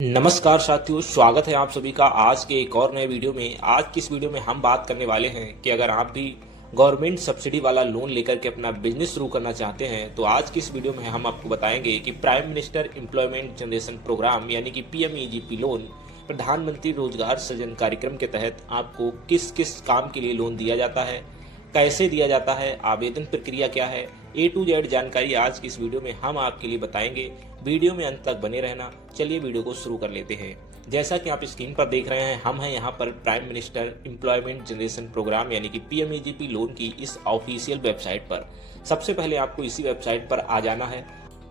नमस्कार साथियों, स्वागत है आप सभी का आज के एक और नए वीडियो में। आज की इस वीडियो में हम बात करने वाले हैं कि अगर आप भी गवर्नमेंट सब्सिडी वाला लोन लेकर के अपना बिजनेस शुरू करना चाहते हैं तो आज की इस वीडियो में हम आपको बताएंगे कि prime minister employment generation program यानी कि पीएमईजीपी लोन, प्रधानमंत्री रोजगार सृजन कार्यक्रम के तहत आपको किस किस काम के लिए लोन दिया जाता है, कैसे दिया जाता है, आवेदन प्रक्रिया क्या है, A to Z जानकारी आज की इस वीडियो में हम आपके लिए बताएंगे। वीडियो में अंत तक बने रहना। चलिए वीडियो को शुरू कर लेते हैं। जैसा कि आप स्क्रीन पर देख रहे हैं, हम हैं यहाँ पर prime minister employment generation program यानी कि पीएमईजीपी लोन की इस ऑफिशियल वेबसाइट पर। सबसे पहले आपको इसी वेबसाइट पर आ जाना है।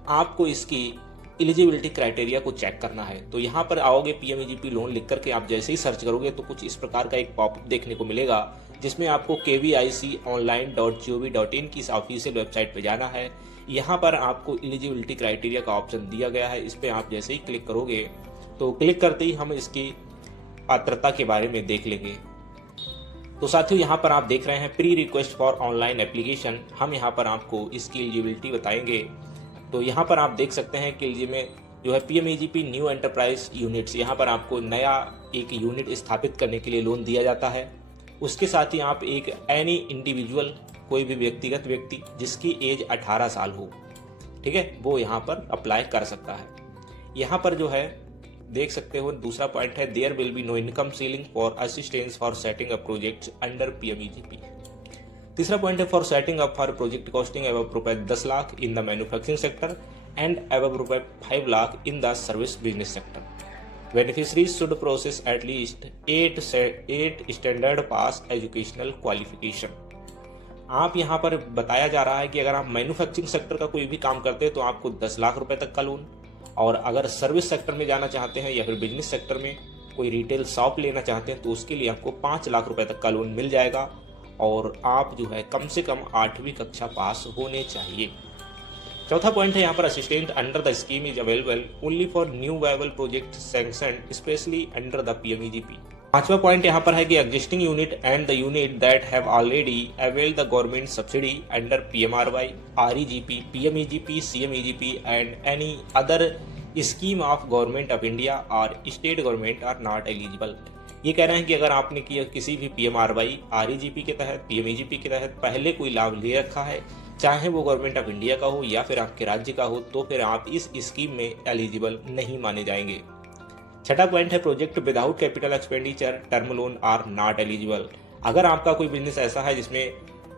आपको इसकी एलिजिबिलिटी क्राइटेरिया को चेक करना है। तो यहाँ पर आओगे, पीएमईजीपी लोन लिख करके आप जैसे ही सर्च करोगे तो कुछ इस प्रकार का एक पॉपअप देखने को मिलेगा, जिसमें आपको kviconline.gov.in की इस ऑफिशियल वेबसाइट पे जाना है। यहाँ पर आपको एलिजिबिलिटी क्राइटेरिया का ऑप्शन दिया गया है। इस पर आप जैसे ही क्लिक करोगे तो क्लिक करते ही हम इसकी पात्रता के बारे में देख लेंगे। तो साथियों, यहाँ पर आप देख रहे हैं pre request for online application. हम यहाँ पर आपको इसकी एलिजिबिलिटी बताएंगे। तो यहाँ पर आप देख सकते हैं कि में जो है पीएमईजीपी न्यू एंटरप्राइज यूनिट्स, यहाँ पर आपको नया एक यूनिट स्थापित करने के लिए लोन दिया जाता है। उसके साथ ही आप एक एनी इंडिविजुअल, कोई भी व्यक्तिगत व्यक्ति जिसकी एज 18 साल हो, ठीक है, वो यहाँ पर अप्लाई कर सकता है। यहाँ पर जो है देख सकते हो, दूसरा पॉइंट है there will be no income ceiling for assistance for setting up projects under PMEGP. तीसरा पॉइंट है for setting up for project costing above रुपए 10 lakh in the manufacturing sector and above रुपए 5 lakh in the service business sector. Beneficiaries should process at least 8 standard pass educational qualification। आप यहाँ पर बताया जा रहा है कि अगर आप मैन्युफैक्चरिंग सेक्टर का कोई भी काम करते हैं तो आपको 10 लाख रुपए तक का लोन, और अगर सर्विस सेक्टर में जाना चाहते हैं या फिर बिजनेस सेक्टर में कोई रिटेल शॉप लेना चाहते हैं तो उसके लिए आपको 5 लाख रुपए तक का लोन मिल जाएगा। और आप जो है कम से कम 8वीं कक्षा पास होने चाहिए। चौथा पॉइंट है यहाँ पर assistant under the scheme is available only for new viable project sanctioned specially under the PMEGP. पांचवा पॉइंट यहाँ पर है कि existing unit and the unit that have already avail the government subsidy under PMRY, REGP, PMEGP, CMEGP and any other scheme of government of India और state government are not eligible. ये कह रहे हैं कि अगर आपने किसी भी पीएमआरवाई, आरईजीपी के तहत, पीएमईजीपी के तहत पहले कोई लाभ ले रखा है, चाहे वो गवर्नमेंट ऑफ इंडिया का हो या फिर आपके राज्य का हो, तो फिर आप इस स्कीम में एलिजिबल नहीं माने जाएंगे। छठा पॉइंट है project without capital expenditure term loan are not eligible. अगर आपका कोई बिजनेस ऐसा है जिसमें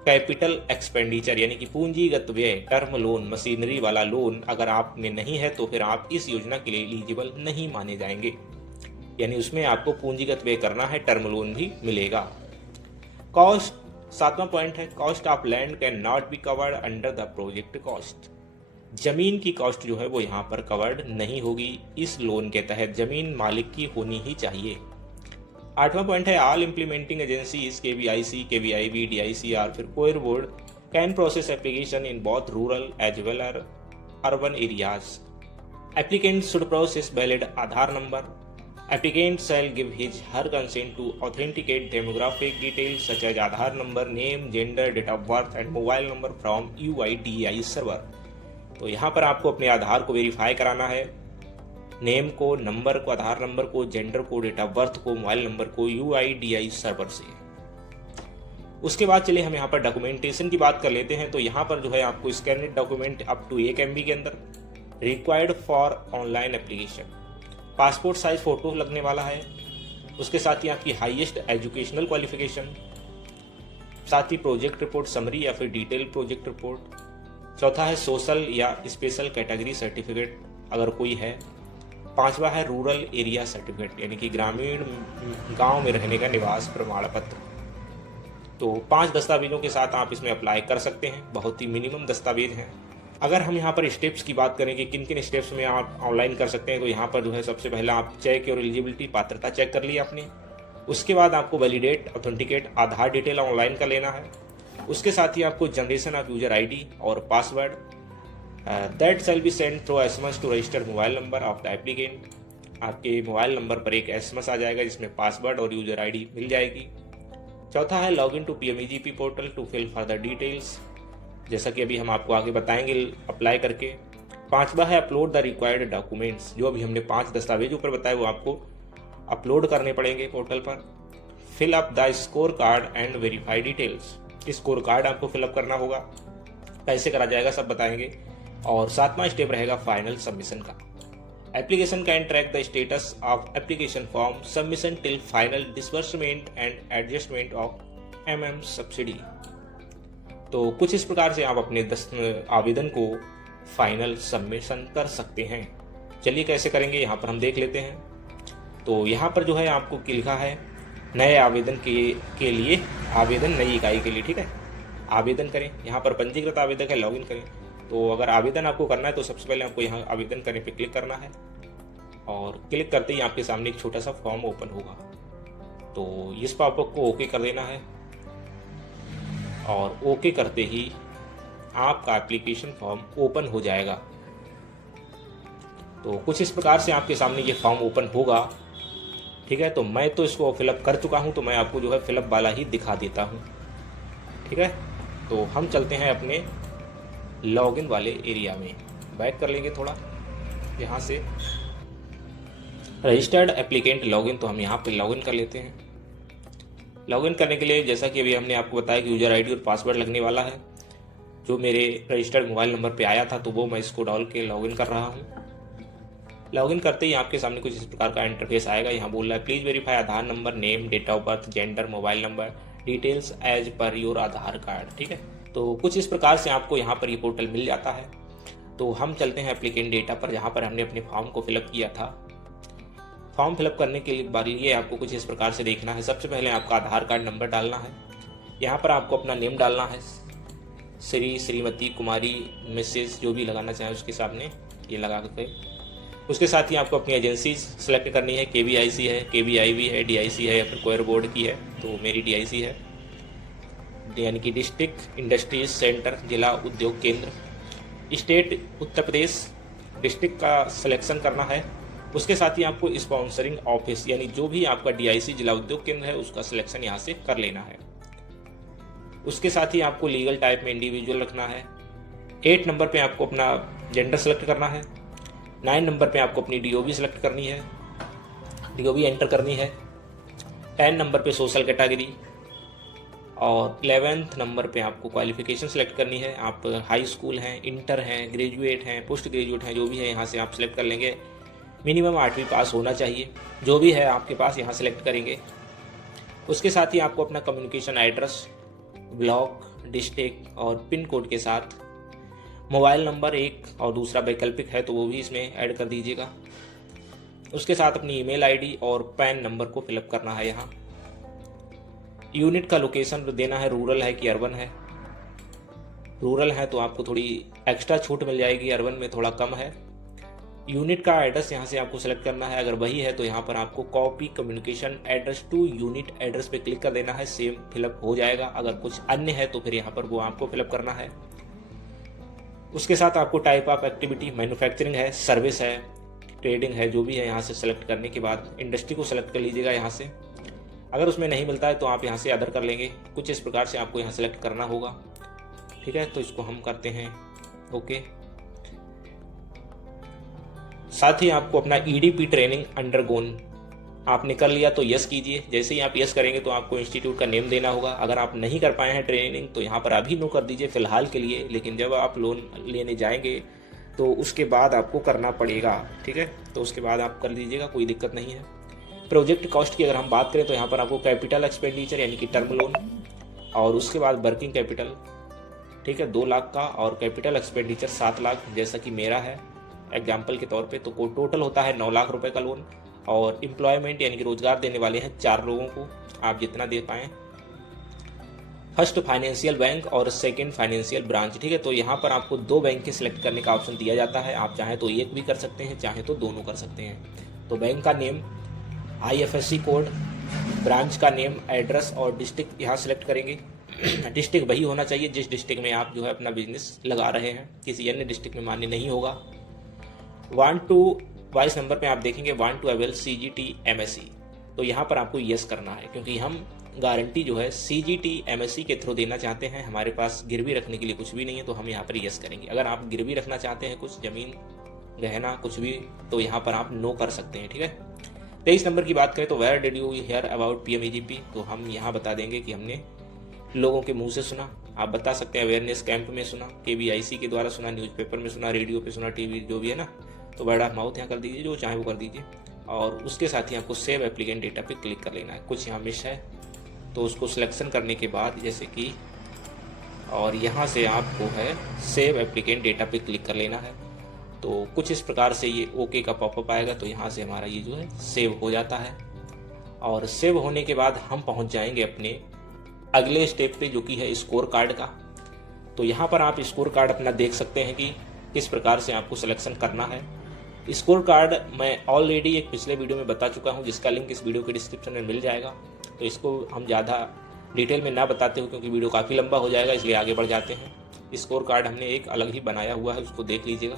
कैपिटल एक्सपेंडिचर यानी कि पूंजीगत व्यय, टर्म लोन, मशीनरी वाला लोन अगर आप में नहीं है तो फिर आप इस योजना के लिए एलिजिबल नहीं माने जाएंगे। यानी उसमें आपको पूंजीगत व्यय करना है, टर्म लोन भी मिलेगा। कॉस्ट, सातवां पॉइंट है cost of land can not be covered under the project cost. जमीन की कॉस्ट जो है वो यहाँ पर कवर्ड नहीं होगी इस लोन के तहत, जमीन मालिक की होनी ही चाहिए। आठवां पॉइंट है all implementing agencies KVIC, KVIB, DIC और फिर coir board can process application in both rural as well as urban areas. Applicant should process valid Aadhaar number. Applicant shall give her consent to authenticate demographic details such as Aadhaar number, name, gender, date of birth and mobile number from UIDAI server। तो यहाँ पर आपको अपने आधार को verify कराना है, name को, number को, आधार नंबर को, जेंडर को, डेट ऑफ बर्थ को, मोबाइल नंबर को UIDAI सर्वर से। उसके बाद चलिए हम यहाँ पर डॉक्यूमेंटेशन की बात कर लेते हैं। तो यहाँ पर जो है आपको स्कैनेड डॉक्यूमेंट अप टू 1 MB के अंदर required for online application, passport size photo लगने वाला है। उसके साथ ही आपकी हाईएस्ट एजुकेशनल क्वालिफिकेशन, साथ ही प्रोजेक्ट रिपोर्ट समरी या फिर डिटेल प्रोजेक्ट रिपोर्ट। चौथा है सोशल या स्पेशल कैटेगरी सर्टिफिकेट अगर कोई है। पांचवा है रूरल एरिया सर्टिफिकेट यानी कि ग्रामीण गांव में रहने का निवास प्रमाण पत्र। तो 5 दस्तावेजों के साथ आप इसमें अप्लाई कर सकते हैं। बहुत ही मिनिमम दस्तावेज हैं। अगर हम यहाँ पर स्टेप्स की बात करें कि किन किन स्टेप्स में आप ऑनलाइन कर सकते हैं, तो यहाँ पर जो है सबसे पहला आप चेक और एलिजिबिलिटी, पात्रता चेक कर लिया आपने। उसके बाद आपको validate, authenticate Aadhaar detail online का लेना है। उसके साथ ही आपको जनरेशन ऑफ यूजर आईडी और password that shall be send through SMS to registered mobile number of the applicant. आपके मोबाइल नंबर पर एक एसएमएस आ जाएगा जिसमें पासवर्ड और यूजर आईडी मिल जाएगी। चौथा है log in to PMEGP portal to fill further details, जैसा कि अभी हम आपको आगे बताएंगे अप्लाई करके। 5वां है अपलोड द रिक्वायर्ड डॉक्यूमेंट्स। जो अभी हमने 5 दस्तावेज ऊपर बताए वो आपको अपलोड करने पड़ेंगे पोर्टल पर। Fill up the score card and verify details. Score card आपको फिलअप करना होगा, कैसे करा जाएगा सब बताएंगे। और 7वां स्टेप रहेगा फाइनल सबमिशन का। Application can track the status of application form submission till final disbursement and adjustment of subsidy. तो कुछ इस प्रकार से आप अपने आवेदन को फाइनल सबमिशन कर सकते हैं। चलिए कैसे करेंगे यहाँ पर हम देख लेते हैं। तो यहाँ पर जो है आपको लिखा है नए आवेदन के लिए आवेदन नई इकाई के लिए, ठीक है, आवेदन करें। यहाँ पर पंजीकृत आवेदक है, लॉगिन करें। तो अगर आवेदन आपको करना है तो सबसे पहले आपको यहाँ आवेदन करने पे क्लिक करना है और क्लिक करते ही आपके सामने एक छोटा सा फॉर्म ओपन होगा। तो इस पॉपअप को ओके कर देना है और ओके करते ही आपका एप्लीकेशन फॉर्म ओपन हो जाएगा। तो कुछ इस प्रकार से आपके सामने ये फॉर्म ओपन होगा, ठीक है। तो मैं तो इसको फिलअप कर चुका हूँ, तो मैं आपको जो है फिलअप वाला ही दिखा देता हूँ, ठीक है। तो हम चलते हैं अपने लॉगिन वाले एरिया में, बैक कर लेंगे थोड़ा यहाँ से। रजिस्टर्ड एप्लीकेंट लॉगिन, तो हम यहाँ पे लॉगिन कर लेते हैं। लॉगिन करने के लिए जैसा कि अभी हमने आपको बताया कि यूजर आईडी और पासवर्ड लगने वाला है, जो मेरे रजिस्टर्ड मोबाइल नंबर पे आया था, तो वो मैं इसको डाल के लॉगिन कर रहा हूँ। लॉगिन करते ही आपके सामने कुछ इस प्रकार का इंटरफेस आएगा। यहाँ बोल रहा है please verify Aadhaar number, name, date of birth, gender, mobile number details as per your Aadhaar card, ठीक है। तो कुछ इस प्रकार से आपको यहाँ पर ये पोर्टल मिल जाता है। तो हम चलते हैं एप्लीकेंट डेटा पर, जहाँ पर हमने अपने फॉर्म को फिलअप किया था। फॉर्म फिलअप करने के लिए आपको कुछ इस प्रकार से देखना है। सबसे पहले आपका आधार कार्ड नंबर डालना है। यहाँ पर आपको अपना नेम डालना है, श्री, श्रीमती, कुमारी, मिसेज, जो भी लगाना चाहें उसके सामने ये लगा के। उसके साथ ही आपको अपनी एजेंसी सेलेक्ट करनी है, KVIC है, KVIV है, DIC है या फिर कोयर बोर्ड की है। तो मेरी DIC है, यानी कि डिस्ट्रिक्ट इंडस्ट्रीज सेंटर, जिला उद्योग केंद्र। स्टेट उत्तर प्रदेश, डिस्ट्रिक्ट का सिलेक्शन करना है। उसके साथ ही आपको स्पॉन्सरिंग ऑफिस, यानी जो भी आपका DIC जिला उद्योग केंद्र है उसका सिलेक्शन यहाँ से कर लेना है। उसके साथ ही आपको लीगल टाइप में इंडिविजुअल रखना है। 8 नंबर पे आपको अपना जेंडर सेलेक्ट करना है। 9 नंबर पे आपको अपनी DOB सेलेक्ट करनी है, DOB एंटर करनी है। 10 नंबर पे सोशल कैटेगरी और 11th नंबर पे आपको क्वालिफिकेशन सेलेक्ट करनी है। आप हाई स्कूल हैं, इंटर हैं, ग्रेजुएट हैं, पोस्ट ग्रेजुएट हैं, जो भी है यहाँ से आप सेलेक्ट कर लेंगे। मिनिमम 8वीं पास होना चाहिए, जो भी है आपके पास यहाँ सेलेक्ट करेंगे। उसके साथ ही आपको अपना कम्युनिकेशन एड्रेस, ब्लॉक, डिस्ट्रिक्ट और पिन कोड के साथ मोबाइल नंबर एक और दूसरा वैकल्पिक है तो वो भी इसमें ऐड कर दीजिएगा। उसके साथ अपनी ईमेल आईडी और पैन नंबर को फिलअप करना है। यहाँ यूनिट का लोकेशन देना है, रूरल है कि अर्बन है। रूरल है तो आपको थोड़ी एक्स्ट्रा छूट मिल जाएगी, अर्बन में थोड़ा कम है। यूनिट का एड्रेस यहाँ से आपको सेलेक्ट करना है, अगर वही है तो यहाँ पर आपको copy communication address to unit address पे क्लिक कर देना है, सेम फिलअप हो जाएगा। अगर कुछ अन्य है तो फिर यहाँ पर वो आपको फिलअप करना है। उसके साथ आपको टाइप ऑफ एक्टिविटी, मैन्युफैक्चरिंग है, सर्विस है, ट्रेडिंग है, जो भी है यहाँ से सेलेक्ट करने के बाद इंडस्ट्री को सेलेक्ट कर लीजिएगा यहाँ से। अगर उसमें नहीं मिलता है तो आप यहाँ से अदर कर लेंगे। कुछ इस प्रकार से आपको यहाँ सेलेक्ट करना होगा, ठीक है। तो इसको हम करते हैं ओके। साथ ही आपको अपना EDP ट्रेनिंग अंडरगोन आपने कर लिया तो यस कीजिए। जैसे ही आप यस करेंगे तो आपको इंस्टीट्यूट का नेम देना होगा। अगर आप नहीं कर पाए हैं ट्रेनिंग तो यहाँ पर अभी नो कर दीजिए फिलहाल के लिए, लेकिन जब आप लोन लेने जाएंगे तो उसके बाद आपको करना पड़ेगा, ठीक है। तो उसके बाद आप कर लीजिएगा, कोई दिक्कत नहीं है। प्रोजेक्ट कॉस्ट की अगर हम बात करें तो यहाँ पर आपको कैपिटल एक्सपेंडिचर यानी कि टर्म लोन और उसके बाद वर्किंग कैपिटल, ठीक है, 2 लाख का और कैपिटल एक्सपेंडिचर 7 लाख जैसा कि मेरा है एग्जाम्पल के तौर पे। तो टोटल होता है 9 लाख रुपए का लोन। और एम्प्लॉयमेंट यानी कि रोजगार देने वाले हैं 4 लोगों को, आप जितना दे पाएँ। फर्स्ट फाइनेंशियल बैंक और सेकंड फाइनेंशियल ब्रांच, ठीक है। तो यहाँ पर आपको 2 बैंक के सिलेक्ट करने का ऑप्शन दिया जाता है। आप चाहें तो एक भी कर सकते हैं, चाहे तो दोनों कर सकते हैं। तो बैंक का नेम, IFSC कोड, ब्रांच का नेम, एड्रेस और डिस्ट्रिक्ट यहाँ सेलेक्ट करेंगे। डिस्ट्रिक्ट वही होना चाहिए जिस डिस्ट्रिक्ट में आप जो है अपना बिजनेस लगा रहे हैं, किसी अन्य डिस्ट्रिक्ट में मान्य नहीं होगा। 1 to 22 नंबर पे आप देखेंगे 1 to अवेल CGT MSc। तो यहाँ पर आपको यस करना है, क्योंकि हम गारंटी जो है CGT MSE के थ्रू देना चाहते हैं। हमारे पास गिरवी रखने के लिए कुछ भी नहीं है, तो हम यहाँ पर यस करेंगे। अगर आप गिरवी रखना चाहते हैं कुछ ज़मीन गहना कुछ भी, तो यहाँ पर आप नो कर सकते हैं, ठीक है। 23 नंबर की बात करें तो where did you hear about PMEGP, तो हम यहाँ बता देंगे कि हमने लोगों के मुंह से सुना। आप बता सकते हैं अवेयरनेस कैंप में सुना, KVIC के द्वारा सुना, न्यूज़पेपर में सुना, रेडियो पे सुना, TV जो भी है ना, तो वर्ड ऑफ माउथ यहाँ कर दीजिए, जो चाहे वो कर दीजिए। और उसके साथ ही आपको सेव एप्लीकेंट डेटा पे क्लिक कर लेना है। कुछ यहाँ मिस है तो उसको सिलेक्शन करने के बाद जैसे कि, और यहाँ से आपको है सेव एप्लीकेंट डेटा पे क्लिक कर लेना है। तो कुछ इस प्रकार से ये ओके का पॉपअप आएगा, तो यहाँ से हमारा ये जो है सेव हो जाता है। और सेव होने के बाद हम पहुँच जाएंगे अपने अगले स्टेप पे, जो कि है स्कोर कार्ड का। तो यहाँ पर आप स्कोर कार्ड अपना देख सकते हैं कि किस प्रकार से आपको सिलेक्शन करना है। स्कोर कार्ड मैं ऑलरेडी एक पिछले वीडियो में बता चुका हूँ, जिसका लिंक इस वीडियो के डिस्क्रिप्शन में मिल जाएगा। तो इसको हम ज़्यादा डिटेल में ना बताते हुए, क्योंकि वीडियो काफ़ी लंबा हो जाएगा, इसलिए आगे बढ़ जाते हैं। स्कोर कार्ड हमने एक अलग ही बनाया हुआ है, उसको देख लीजिएगा।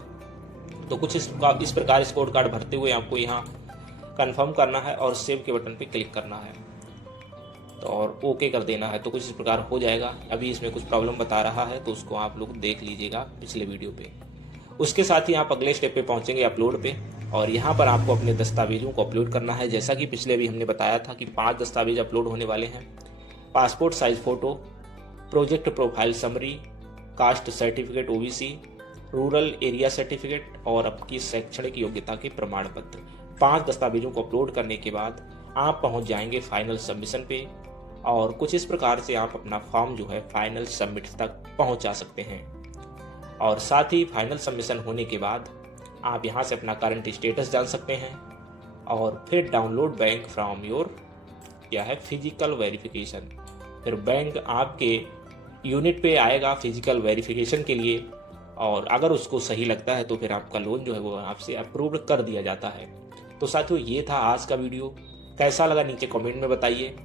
तो कुछ इस प्रकार स्कोर कार्ड भरते हुए आपको यहाँ कंफर्म करना है और सेव के बटन पे क्लिक करना है, तो और ओके कर देना है। तो कुछ इस प्रकार हो जाएगा। अभी इसमें कुछ प्रॉब्लम बता रहा है, तो उसको आप लोग देख लीजिएगा पिछले वीडियो पे। उसके साथ ही आप अगले स्टेप पे पहुंचेंगे अपलोड पे, और यहाँ पर आपको अपने दस्तावेजों को अपलोड करना है। जैसा कि पिछले भी हमने बताया था कि 5 दस्तावेज अपलोड होने वाले हैं। Passport size photo, project profile summary, caste certificate OBC, rural area certificate और आपकी शैक्षणिक योग्यता के प्रमाण पत्र। 5 दस्तावेजों को अपलोड करने के बाद आप पहुंच जाएंगे फाइनल सबमिशन पे, और कुछ इस प्रकार से आप अपना फॉर्म जो है फाइनल सबमिट तक पहुंचा सकते हैं। और साथ ही फाइनल सबमिशन होने के बाद आप यहां से अपना करंट स्टेटस जान सकते हैं, और फिर डाउनलोड बैंक फ्रॉम योर क्या है फिजिकल वेरिफिकेशन। फिर बैंक आपके यूनिट पे आएगा फिजिकल वेरिफिकेशन के लिए, और अगर उसको सही लगता है तो फिर आपका लोन जो है वो आपसे अप्रूव कर दिया जाता है। तो साथियों, ये था आज का वीडियो। कैसा लगा नीचे कमेंट में बताइए।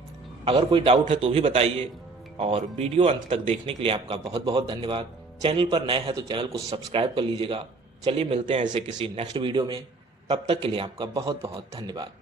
अगर कोई डाउट है तो भी बताइए, और वीडियो अंत तक देखने के लिए आपका बहुत बहुत धन्यवाद। चैनल पर नए हैं तो चैनल को सब्सक्राइब कर लीजिएगा। चलिए मिलते हैं ऐसे किसी नेक्स्ट वीडियो में, तब तक के लिए आपका बहुत बहुत धन्यवाद।